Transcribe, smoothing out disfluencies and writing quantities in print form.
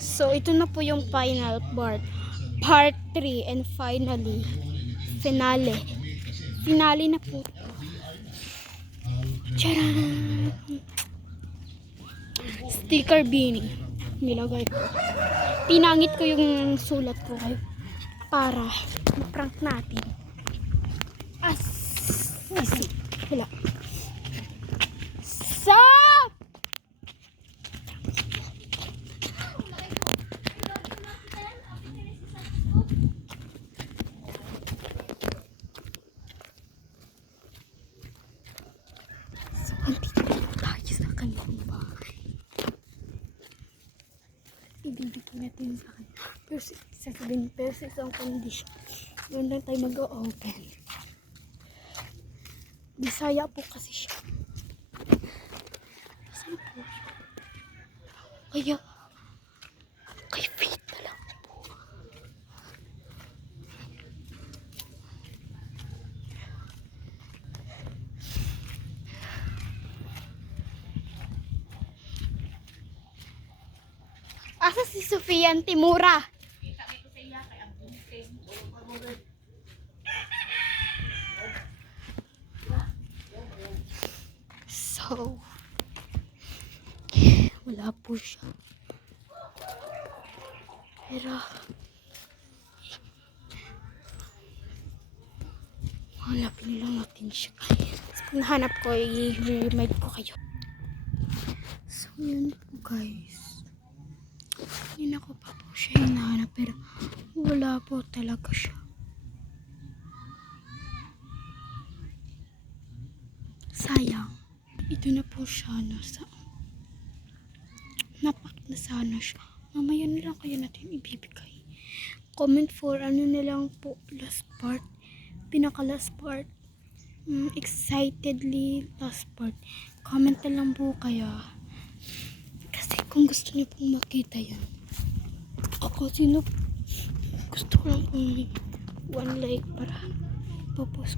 So, ito na po yung final part. Part 3 and finally, finale. Finale na po. Tcharam! Sticker beanie. Nilagay ko. Pinangit ko yung sulat ko kayo para ma-prank natin. Wala. Stop! So, andito tayo sa kanilang bahay. Ibibigay natin sa kanya. Pero sasabihin, pero sa isang condition. Doon lang tayo mag-open. Bisaya po kasi siya. Saan po siya? Kaya, kay Faith na lang po. Asa si Sofia Antimura? So, wala po siya. Pero, hanapin lang natin siya. So, kung nahanap ko, i-remind ko kayo. So, yun po guys. Yun ako pa po siya hinahanap, pero wala po talaga siya. Sayang. Ito na po siya. Napak na sana siya. Mamaya na lang kayo natin ibibigay. Comment for ano na lang po. Last part. Pinaka last part. Excitedly last part. Comment na lang po kayo. Kasi kung gusto niyo pong makita yan. Ako sino gusto ko lang pong 1 like para popost